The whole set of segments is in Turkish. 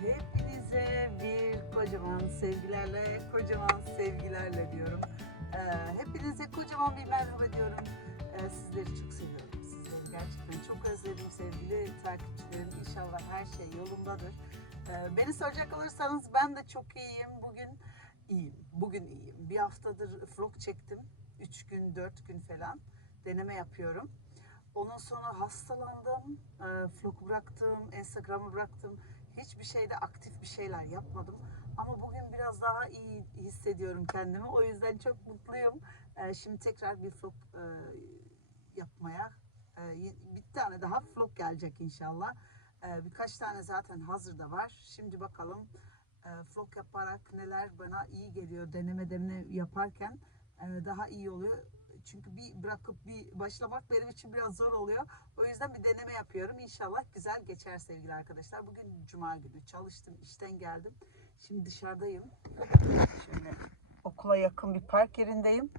Hepinize bir kocaman sevgilerle, kocaman sevgilerle diyorum. Ee, hepinize kocaman bir merhaba diyorum. Ee, sizleri çok seviyorum. Sizleri gerçekten çok özledim sevgili takipçilerim. İnşallah her şey yolundadır. Ee, beni soracak olursanız ben de çok iyiyim. Bugün iyiyim. Bugün iyiyim. Bir haftadır vlog çektim. 3 gün, 4 gün falan deneme yapıyorum. Ondan sonra hastalandım, e, vlog bıraktım, Instagram'ı bıraktım. Hiçbir şeyde aktif bir şeyler yapmadım. Ama bugün biraz daha iyi hissediyorum kendimi. O yüzden çok mutluyum. E, şimdi tekrar bir vlog e, yapmaya, e, bir tane daha vlog gelecek inşallah. E, birkaç tane zaten hazırda var. Şimdi bakalım e, vlog yaparak neler bana iyi geliyor. Deneme deneme yaparken e, daha iyi oluyor. Çünkü bir bırakıp bir başlamak benim için biraz zor oluyor. O yüzden bir deneme yapıyorum. İnşallah güzel geçer sevgili arkadaşlar. Bugün cuma günü çalıştım, işten geldim. Şimdi dışarıdayım. Şöyle okula yakın bir park yerindeyim.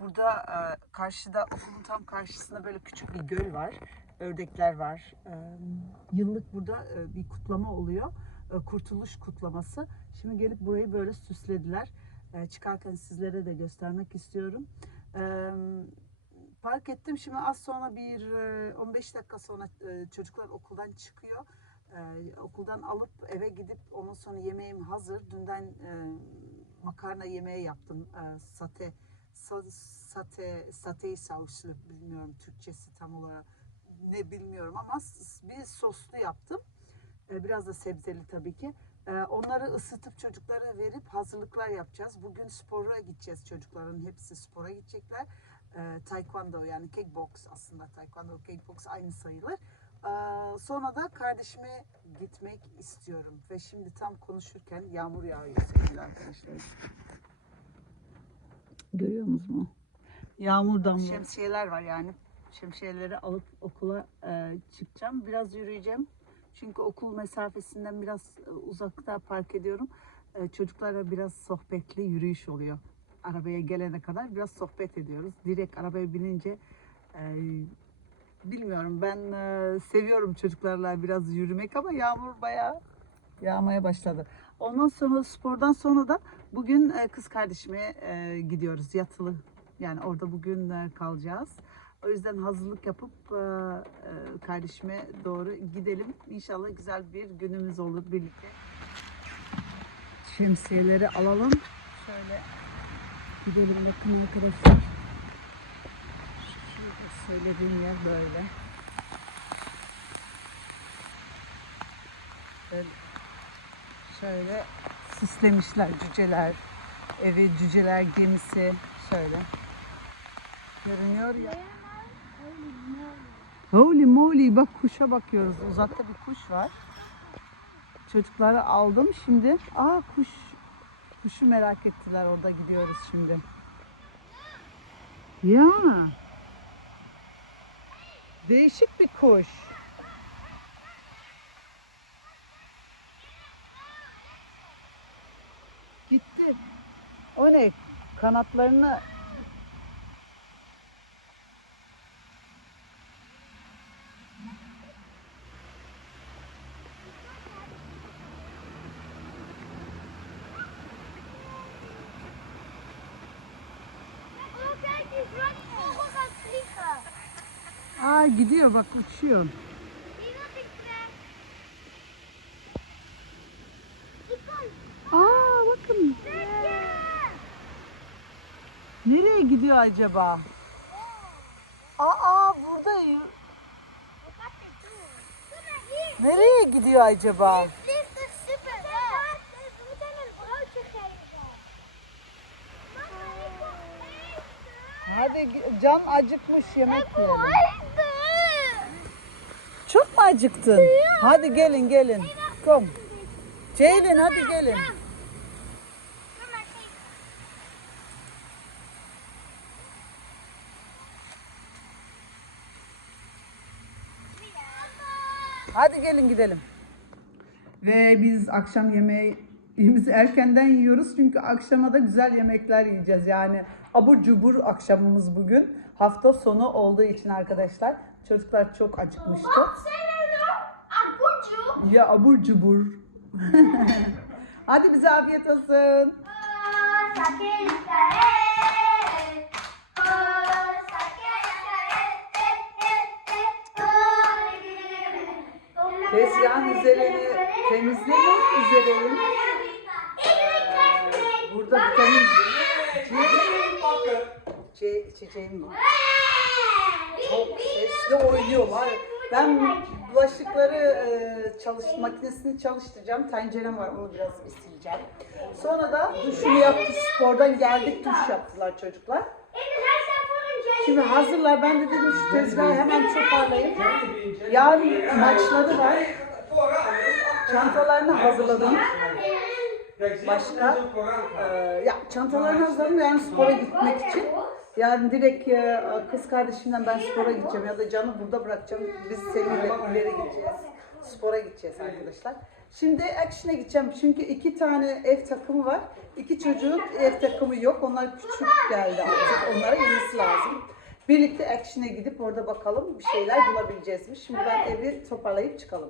Burada e, karşıda okulun tam karşısında böyle küçük bir göl var. Ördekler var. E, yıllık burada e, bir kutlama oluyor. Kurtuluş kutlaması. Şimdi gelip burayı böyle süslediler. Çıkarken sizlere de göstermek istiyorum. Park ettim. Şimdi az sonra bir e, 15 dakika sonra çocuklar okuldan çıkıyor. Okuldan alıp eve gidip ondan sonra yemeğim hazır. Dünden makarna yemeği yaptım. Sate sa- sate satey soslu bilmiyorum Türkçesi tam olarak ne bilmiyorum ama bir soslu yaptım. Biraz da sebzeli tabii ki. E, Onları ısıtıp çocuklara verip hazırlıklar yapacağız. Bugün spora gideceğiz çocukların hepsi spora gidecekler. E, taekwondo yani kickbox aslında taekwondo kickbox aynı sayılır. E, sonra da kardeşime gitmek istiyorum. Ve şimdi tam konuşurken yağmur yağıyor sevgili arkadaşlar. Görüyor musunuz? Yağmur damla. Şemsiyeler var yani. Şemsiyeleri alıp okula e, çıkacağım. Biraz yürüyeceğim. Çünkü okul mesafesinden biraz e, uzakta park ediyorum. E, Çocuklarla biraz sohbetli yürüyüş oluyor. Arabaya gelene kadar biraz sohbet ediyoruz. Direkt arabaya binince e, bilmiyorum ben seviyorum çocuklarla biraz yürümek ama yağmur bayağı yağmaya başladı. Ondan sonra spordan sonra da bugün kız kardeşime gidiyoruz yatılı. Yani orada bugün kalacağız. O yüzden hazırlık yapıp e, e, kardeşime doğru gidelim. İnşallah güzel bir günümüz olur birlikte. Şemsiyeleri alalım. Şöyle gidelim bakın arkadaşlar. Şurada söylediğim yer böyle. Böyle şöyle süslemişler cüceler. Evi cüceler gemisi şöyle. Görünüyor ya. Holy moly bak kuşa bakıyoruz. Uzakta bir kuş var. Çocukları aldım şimdi. Aa kuş. Kuşu merak ettiler. Orada gidiyoruz şimdi. Ya. Değişik bir kuş. Gitti. O ne? Kanatlarını Oh, kijk, die zwarte vogel gaat vliegen. Aa gidiyor bak uçuyor. Die wil ik terug. Die komt. Aa bakın nereye gidiyor acaba? Aa burada y- Wat gaat dit doen? Kom maar hier. nereye gidiyor acaba? Hadi Can acıkmış yemek yiyelim. Acıktın? Hadi gelin gelin. Kom. Ceylin hadi gelin. Hadi gelin gidelim. Ve biz akşam yemeğimizi erkenden yiyoruz çünkü akşama da güzel yemekler yiyeceğiz. Yani abur cubur akşamımız bugün. Hafta sonu olduğu için arkadaşlar çocuklar çok acıkmıştı. Ya abur cubur Hadi bize afiyet olsun. Tezgahın üzerini temizlemek üzereyim. Burada vitamin C, içeceğim var. Çok sesli oynuyorlar. Ben bulaşıkları e, çalış, makinesini çalıştıracağım. Tencerem var onu biraz sileceğim. Sonra da duşunu yaptı. Spordan geldik duş yaptılar çocuklar. Şimdi hazırlar. Ben de dedim şu tezgahı hemen toparlayayım. Yarın maçları var. Çantalarını hazırladım. Başka? Ee, ya çantalarını hazırladım yani spora gitmek için. Yani direkt e, kız kardeşimden ben spora gideceğim ya da Can'ı burada bırakacağım. Biz seninle ileri gideceğiz. Spora gideceğiz arkadaşlar. Şimdi Action'a gideceğim çünkü iki tane ev takımı var. İki çocuğun ev takımı yok. Onlar küçük geldi artık. Onlara yenisi lazım. Birlikte Action'a gidip orada bakalım bir şeyler bulabileceğiz mi? Şimdi ben evi toparlayıp çıkalım.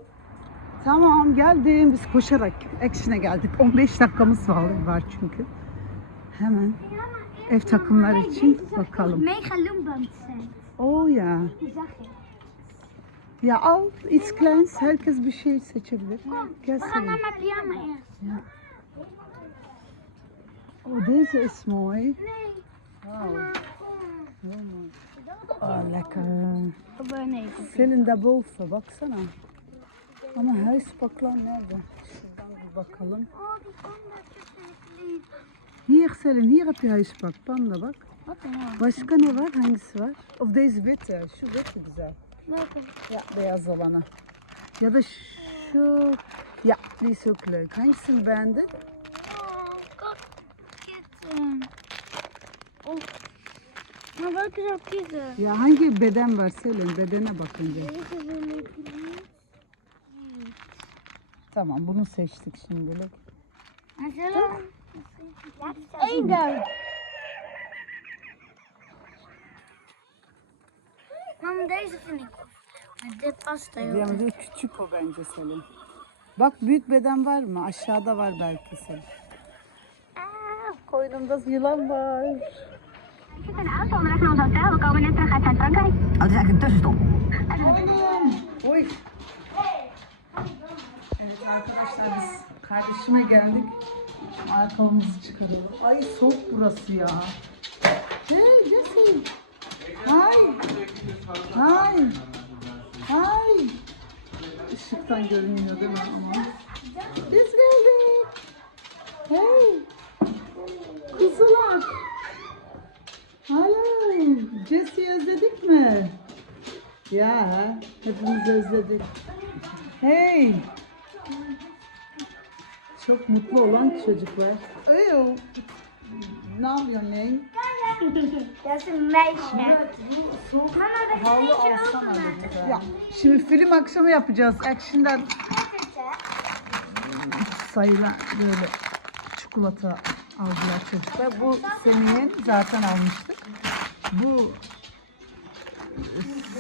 Tamam geldim. Biz koşarak Action'a geldik. 15 dakikamız var, var çünkü. Hemen ev takımları için bakalım. Oh ya. İk. Ya al iets kleins. Herkes bir şey seçebilir. Gel sen. eerst. Oh deze is mooi. Kom. Heel mooi. Oh lekker. Selin daarboven. Baksana. Ama huispaklar nerede? Şuradan bir bakalım. Hier Selin, hier heb je huispak. Panda bak. Başka ne var? Hangisi var? Of deze witte. Şu witte güzel. Ya beyaz olanı. Ya da şu... Ya ook leuk. Hangisini beğendin? Welke zou ik kiezen? Ya hangi beden var Selin? Bedene bakınca. Tamam bunu seçtik şimdilik. En zullen past er heel Benim de küçük o bence Selin. Bak büyük beden var mı? Aşağıda var belki Selin. Aa, koynumda yılan var. Ik in de auto onderweg naar ons hotel. We komen net terug uit Zuid-Frankrijk. Oh, het is eigenlijk een tussenstop. Oy. Evet arkadaşlar biz kardeşime geldik. Ayakkabımızı çıkaralım. Ay soğuk burası ya. Hey Jesse. Hi. Hi. Hi. Işıktan görünmüyor değil mi ama? Biz geldik. Hey. Kuzular. Alo. Jesse'yi özledik mi? Ya hepimiz özledik. Hey. Çok mutlu olan çocuklar. Eyo. Ne yapıyorsun lan? Dat is een meisje. Soğuk havlu alsana. Ya, şimdi film akşamı yapacağız. Action'dan sayılan böyle çikolata aldılar çocuklar. Bu Semih'in zaten almıştık. Bu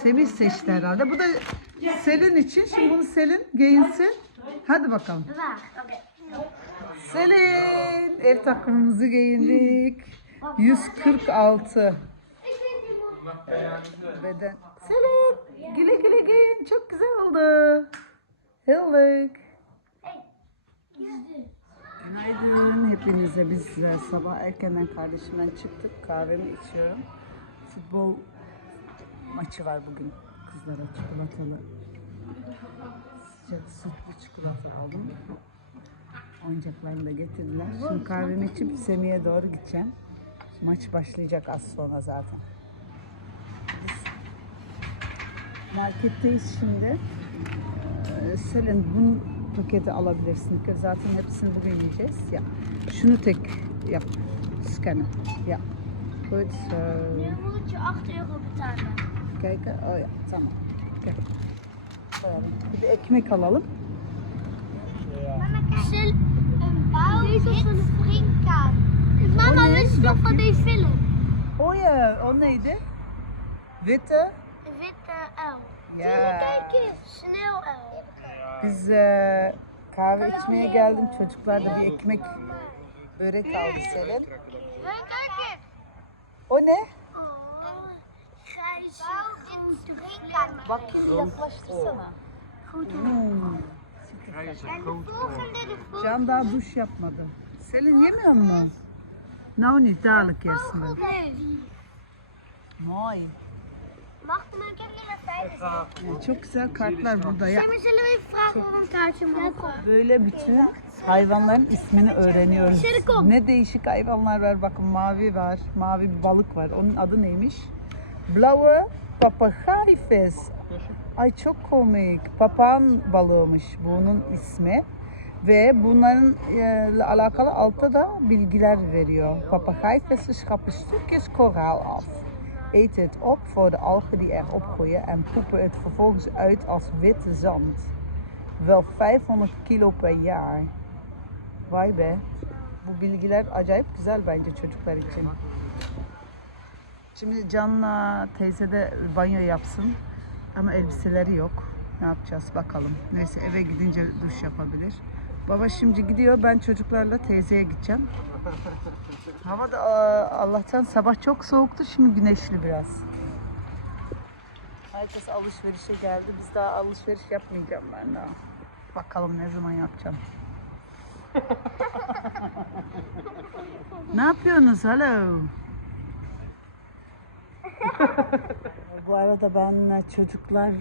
Semih seçti herhalde. Bu da Selin için. Şimdi bunu Selin giyinsin. Hadi bakalım. Selin ev takımımızı giyindik. 146 beden. Selin güle güle giyin. Çok güzel oldu. Hello. Günaydın hepinize. Biz sabah erkenden kardeşimden çıktık. Kahvemi içiyorum. Futbol maçı var bugün. Kızlara çikolatalı. Sıcak sütlü çikolata aldım. Oyuncaklarını da getirdiler. Şimdi kahvemi içip Semih'e doğru gideceğim. Maç başlayacak az sonra zaten. Biz marketteyiz şimdi. Ee, Selin bu paketi alabilirsin. Zaten hepsini bugün yiyeceğiz. Ya şunu tek yap. Scannen. Ya. Goed zo. Nu moet je 8 euro betalen. Kijken. Oh ya tamam. Kijk. Koyalım. Bir de ekmek alalım. Sil een bouw wit springkaan. Mama, is dacht nog van je? deze film? O ya o neydi? Witte. Een witte uil. Ya. Kijk eens, sneeuwuil. Biz e, kahve içmeye geldim. Çocuklar da bir ekmek börek aldı Selin. O ne? Bakayım bir yaklaştırsana. Hmm. Can daha duş yapmadı. Selin yemiyor mu? Niet meer vijf. Ee, Çok güzel kartlar burada. Ya, böyle bütün hayvanların ismini öğreniyoruz. Ne değişik hayvanlar var. Bakın mavi var. Mavi bir balık var. Onun adı neymiş? Blauwe papagaaifvis. Ay çok komik. Papağan balığıymış bunun ismi. Ve bunların e, alakalı altta da bilgiler veriyor. Papagaaivissenschappen stukjes koraal af. Eet het op voor de algen die er opgroeien en poepen het vervolgens uit als witte zand. Wel 500 kilo per jaar. Vay be. Bu bilgiler acayip güzel bence çocuklar için. Şimdi Can'la teyze de banyo yapsın. Ama elbiseleri yok. Ne yapacağız bakalım. Neyse eve gidince duş yapabilir. Baba şimdi gidiyor. Ben çocuklarla teyzeye gideceğim. Hava da Allah'tan sabah çok soğuktu. Şimdi güneşli biraz. Herkes alışverişe geldi. Biz daha alışveriş yapmayacağım ben daha. Bakalım ne zaman yapacağım. ne yapıyorsunuz? Hello. Bu arada ben çocuklar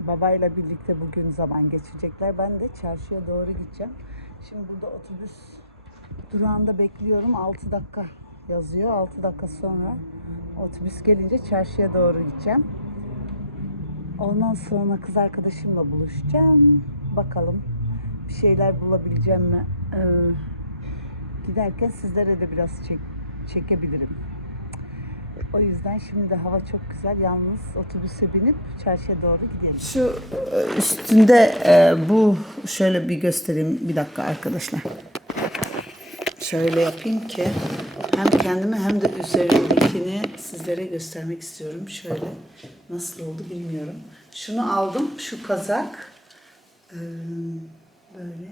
babayla birlikte bugün zaman geçirecekler. Ben de çarşıya doğru gideceğim. Şimdi burada otobüs durağında bekliyorum. 6 dakika yazıyor. 6 dakika sonra otobüs gelince çarşıya doğru gideceğim. Ondan sonra kız arkadaşımla buluşacağım. Bakalım bir şeyler bulabileceğim mi? Ee, giderken sizlere de biraz çek, çekebilirim. O yüzden şimdi hava çok güzel. Yalnız otobüse binip çarşıya doğru gidelim. Şu e, üstünde e, bu şöyle bir göstereyim bir dakika arkadaşlar. Şöyle yapayım ki hem kendime hem de üzerindekini sizlere göstermek istiyorum. Şöyle nasıl oldu bilmiyorum. Şunu aldım. Şu kazak e, böyle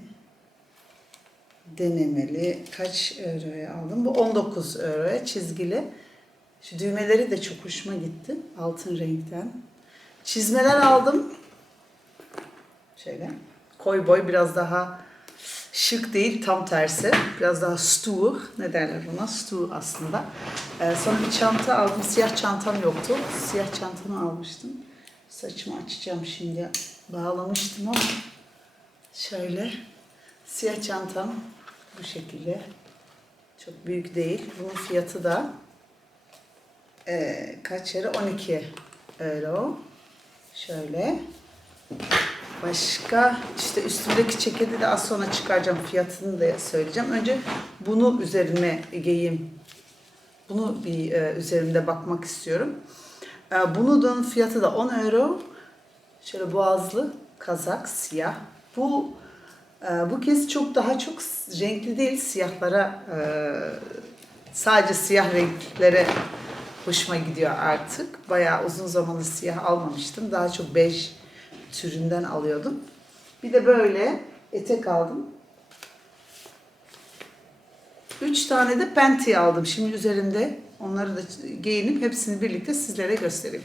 denemeli. Kaç euroya aldım? Bu 19 euroya çizgili. Şu düğmeleri de çok hoşuma gitti. Altın renkten. Çizmeler aldım. Şöyle. Koy boy biraz daha şık değil tam tersi. Biraz daha stoer. Ne derler ona? Stoer aslında. Ee, sonra bir çanta aldım. Siyah çantam yoktu. Siyah çantamı almıştım. Saçımı açacağım şimdi. Bağlamıştım ama şöyle. Siyah çantam bu şekilde. Çok büyük değil. Bunun fiyatı da e, kaç lira? 12 euro. Şöyle. Başka işte üstümdeki ceketi de az sonra çıkaracağım. Fiyatını da söyleyeceğim. Önce bunu üzerime giyeyim. Bunu bir e, üzerimde bakmak istiyorum. E, bunun fiyatı da 10 euro. Şöyle boğazlı kazak siyah. Bu e, bu kez çok daha çok renkli değil siyahlara e, sadece siyah renklere hoşuma gidiyor artık. Bayağı uzun zamandır siyah almamıştım. Daha çok bej türünden alıyordum. Bir de böyle etek aldım. Üç tane de penti aldım. Şimdi üzerinde onları da giyinip hepsini birlikte sizlere göstereyim.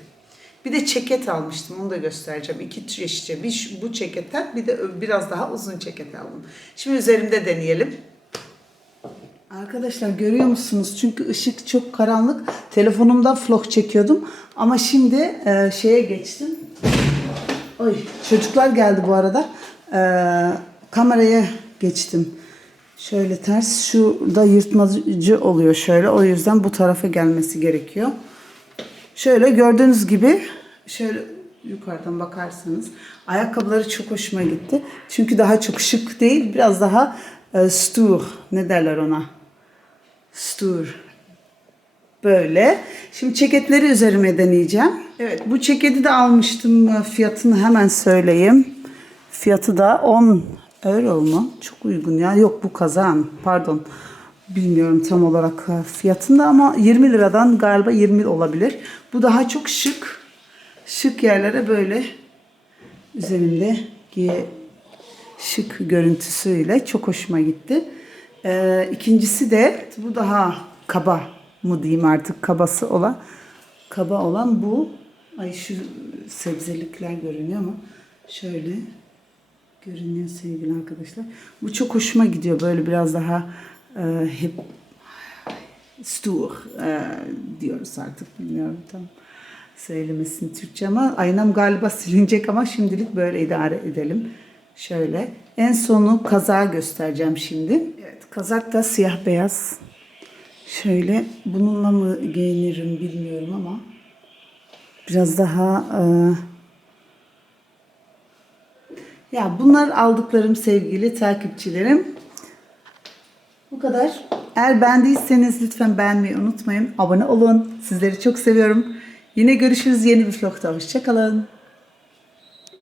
Bir de ceket almıştım. Onu da göstereceğim. İki çeşitçe. Bir bu ceketten bir de biraz daha uzun ceket aldım. Şimdi üzerimde deneyelim. Arkadaşlar görüyor musunuz? Çünkü ışık çok karanlık. Telefonumdan vlog çekiyordum. Ama şimdi e, şeye geçtim. Oy çocuklar geldi bu arada. E, kameraya geçtim. Şöyle ters. Şurada yırtmacı oluyor şöyle. O yüzden bu tarafa gelmesi gerekiyor. Şöyle gördüğünüz gibi şöyle yukarıdan bakarsanız ayakkabıları çok hoşuma gitti. Çünkü daha çok şık değil, biraz daha e, stoer ne derler ona? Stoer. Böyle. Şimdi ceketleri üzerime deneyeceğim. Evet bu ceketi de almıştım. Fiyatını hemen söyleyeyim. Fiyatı da 10 euro mu? Çok uygun ya. Yok bu kazan. Pardon. Bilmiyorum tam olarak e, fiyatını da ama 20 liradan galiba 20 olabilir. Bu daha çok şık. Şık yerlere böyle üzerimde giye, şık görüntüsüyle çok hoşuma gitti. Ee, ikincisi de bu daha kaba mı diyeyim artık kabası olan kaba olan bu. Ay şu sebzelikler görünüyor ama şöyle görünüyor sevgili arkadaşlar. Bu çok hoşuma gidiyor böyle biraz daha e, hep stur e, diyoruz artık bilmiyorum tam söylemesini Türkçe ama aynam galiba silinecek ama şimdilik böyle idare edelim. Şöyle en sonu kazağı göstereceğim şimdi. Evet kazak da siyah beyaz. Şöyle bununla mı giyinirim bilmiyorum ama biraz daha e, ya bunlar aldıklarım sevgili takipçilerim. Bu kadar. Eğer beğendiyseniz lütfen beğenmeyi unutmayın. Abone olun. Sizleri çok seviyorum. Yine görüşürüz yeni bir vlogda. Hoşçakalın.